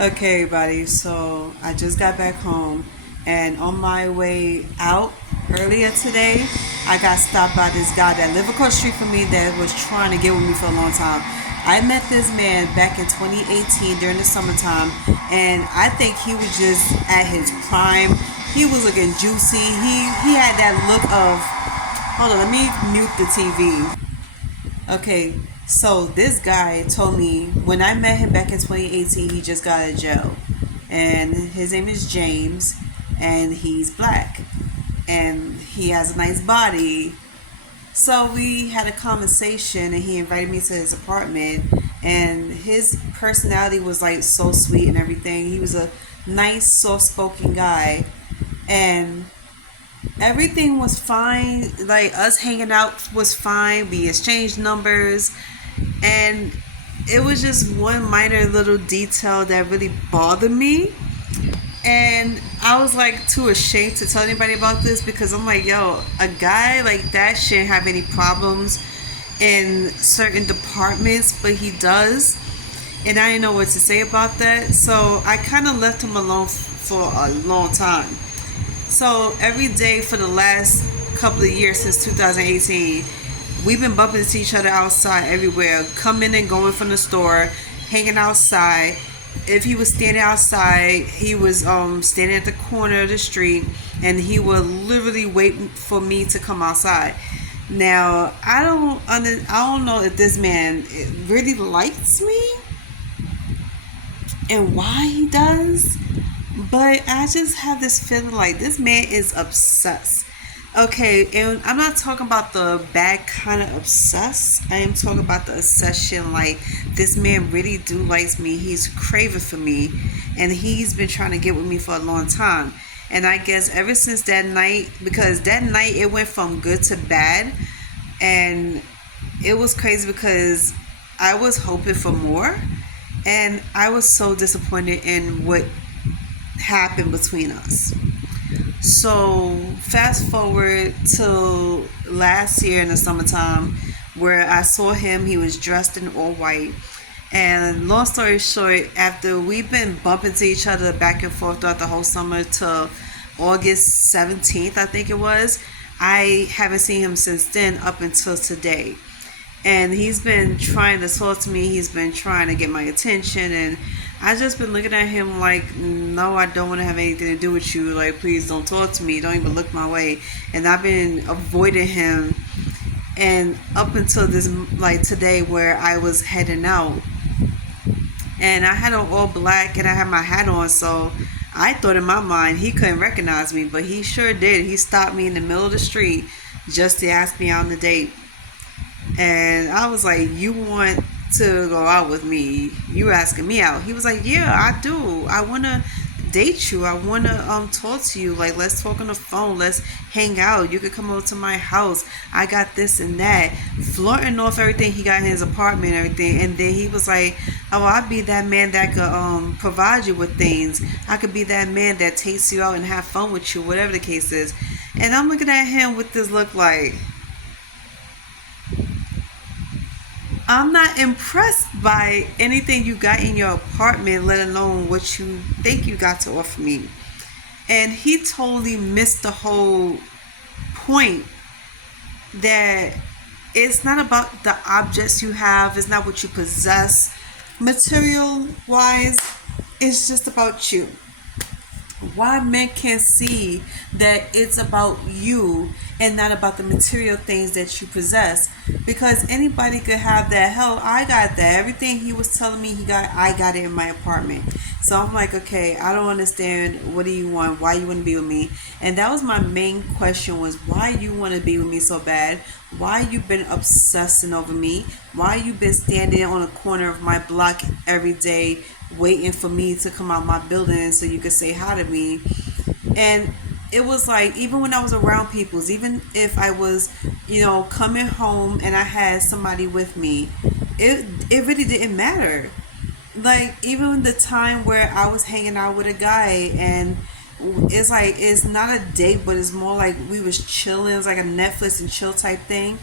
Okay, everybody. So I just got back home, and on my way out earlier today, I got stopped by this guy that lived across the street from me that was trying to get with me for a long time. I met this man back in 2018 during the summertime, and I think he was just at his prime. He was looking juicy. He had that look of. Hold on, let me mute the TV. Okay, so this guy told me when I met him back in 2018, he just got out of jail. And his name is James, and he's black. And he has a nice body. So we had a conversation, and he invited me to his apartment. And his personality was like so sweet and everything. He was a nice, soft spoken guy. And everything was fine. Like us hanging out was fine. We exchanged numbers, and it was just one minor little detail that really bothered me. And I was like too ashamed to tell anybody about this because I'm like, yo, a guy like that shouldn't have any problems in certain departments, but he does. And I didn't know what to say about that. So I kind of left him alone for a long time. So every day for the last couple of years since 2018, we've been bumping into each other outside everywhere, coming and going from the store, hanging outside. If he was standing outside, he was standing at the corner of the street, and he would literally wait for me to come outside. Now I don't know if this man really likes me and why he does. But I just have this feeling like this man is obsessed. Okay, and I'm not talking about the bad kind of obsessed. I am talking about the obsession. Like this man really do likes me. He's craving for me, and he's been trying to get with me for a long time. And I guess ever since that night, because that night it went from good to bad, and it was crazy because I was hoping for more, and I was so disappointed in what happened between us. So fast forward to last year in the summertime where I saw him, he was dressed in all white. And long story short, after we've been bumping to each other back and forth throughout the whole summer till August 17th, I think it was, I haven't seen him since then up until today. And he's been trying to talk to me, he's been trying to get my attention, and I just been looking at him like, no, I don't want to have anything to do with you. Like, please don't talk to me. Don't even look my way. And I've been avoiding him. And up until this, like today, where I was heading out, and I had on all black and I had my hat on, so I thought in my mind he couldn't recognize me, but he sure did. He stopped me in the middle of the street just to ask me out on a date. And I was like, you want to go out with me? You asking me out? He was like, yeah, I do. I want to date you. I want to talk to you. Like, let's talk on the phone. Let's hang out. You could come over to my house. I got this and that. Flaunting off everything he got in his apartment and everything. And then he was like, oh, I'd be that man that could provide you with things. I could be that man that takes you out and have fun with you, whatever the case is. And I'm looking at him with this look like, I'm not impressed by anything you got in your apartment, let alone what you think you got to offer me. And he totally missed the whole point that it's not about the objects you have, it's not what you possess material wise, it's just about you. Why men can't see that it's about you and not about the material things that you possess, because anybody could have that. Hell, I got that. Everything he was telling me he got, I got it in my apartment. So I'm like, okay, I don't understand. What do you want? Why you want to be with me? And that was my main question, was why you want to be with me so bad? Why you been obsessing over me? Why you been standing on the corner of my block every day waiting for me to come out my building so you could say hi to me? And it was like, even when I was around people's, even if I was, coming home and I had somebody with me, it really didn't matter. Like, even the time where I was hanging out with a guy, and it's like, it's not a date, but it's more like we was chilling. It's like a Netflix and chill type thing.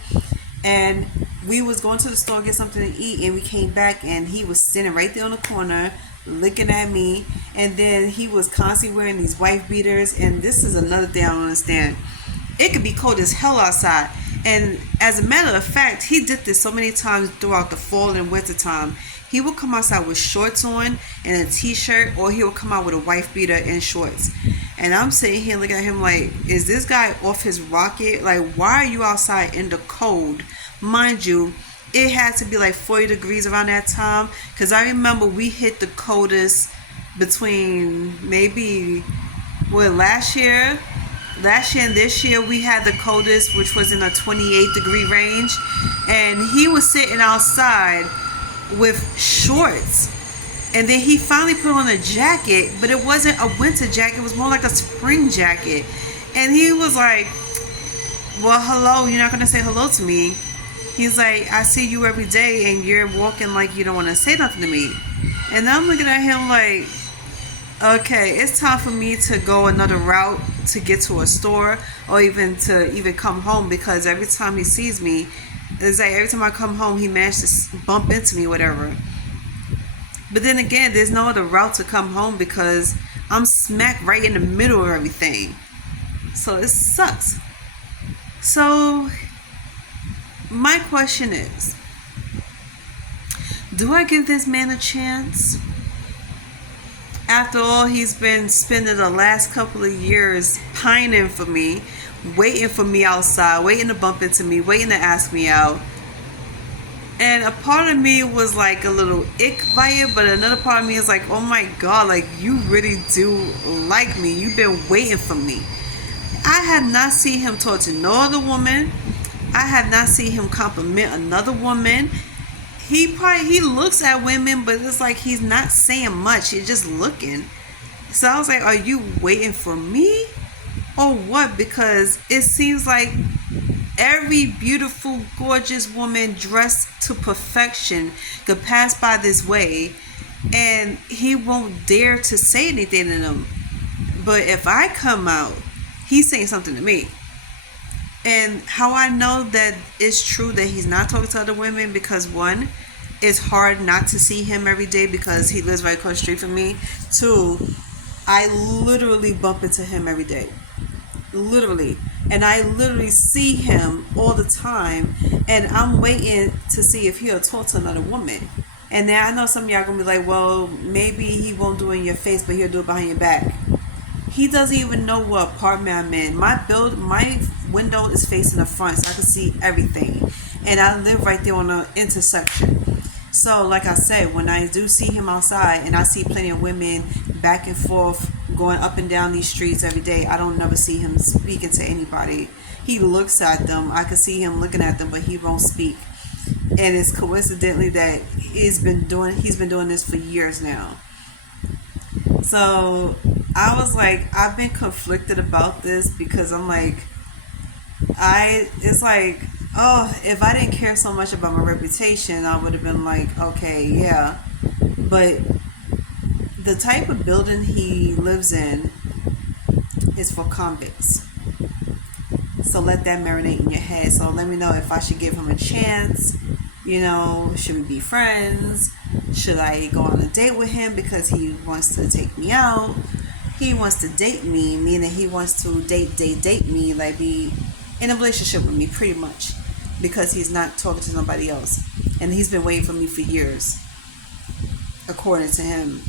And we was going to the store get something to eat, and we came back and he was sitting right there on the corner looking at me, and then he was constantly wearing these wife beaters. And this is another thing I don't understand. It could be cold as hell outside, and as a matter of fact, he did this so many times throughout the fall and winter time. He would come outside with shorts on and a t-shirt, or he would come out with a wife beater and shorts. And I'm sitting here looking at him like, is this guy off his rocket? Like, why are you outside in the cold? Mind you, it had to be like 40 degrees around that time, because I remember we hit the coldest between maybe, well, last year and this year we had the coldest, which was in a 28-degree range, and he was sitting outside with shorts, and then he finally put on a jacket, but it wasn't a winter jacket, it was more like a spring jacket. And he was like, well, hello, you're not gonna say hello to me? He's like, I see you every day and you're walking like you don't want to say nothing to me. And I'm looking at him like, okay, it's time for me to go another route to get to a store, or even come home, because every time he sees me, it's like every time I come home he manages to bump into me, whatever. But then again, there's no other route to come home because I'm smack right in the middle of everything. So it sucks. So my question is, do I give this man a chance? After all, he's been spending the last couple of years pining for me, waiting for me outside, waiting to bump into me, waiting to ask me out. And a part of me was like a little ick by it, but another part of me is like, oh my God, like, you really do like me. You've been waiting for me. I have not seen him talk to no other woman. I have not seen him compliment another woman. He looks at women, but it's like he's not saying much. He's just looking. So I was like, are you waiting for me or what? Because it seems like every beautiful, gorgeous woman dressed to perfection could pass by this way, and he won't dare to say anything to them. But if I come out, he's saying something to me. And how I know that it's true that he's not talking to other women, because one, it's hard not to see him every day because he lives right across the street from me. Two, I literally bump into him every day. Literally. And I literally see him all the time, and I'm waiting to see if he'll talk to another woman. And now I know some of y'all gonna be like, well, maybe he won't do it in your face, but he'll do it behind your back. He doesn't even know what apartment I'm in. My window is facing the front, so I can see everything. And I live right there on the intersection. So, like I said, when I do see him outside, and I see plenty of women back and forth going up and down these streets every day, I don't never see him speaking to anybody. He looks at them. I can see him looking at them, but he won't speak. And it's coincidentally that he's been doing this for years now. So I was like, I've been conflicted about this, because I'm like, it's like, oh, if I didn't care so much about my reputation, I would have been like, okay, yeah. But the type of building he lives in is for convicts. So let that marinate in your head. So let me know if I should give him a chance. You know, should we be friends? Should I go on a date with him because he wants to take me out? He wants to date me, meaning he wants to date me, like be in a relationship with me pretty much, because he's not talking to nobody else. And he's been waiting for me for years, according to him.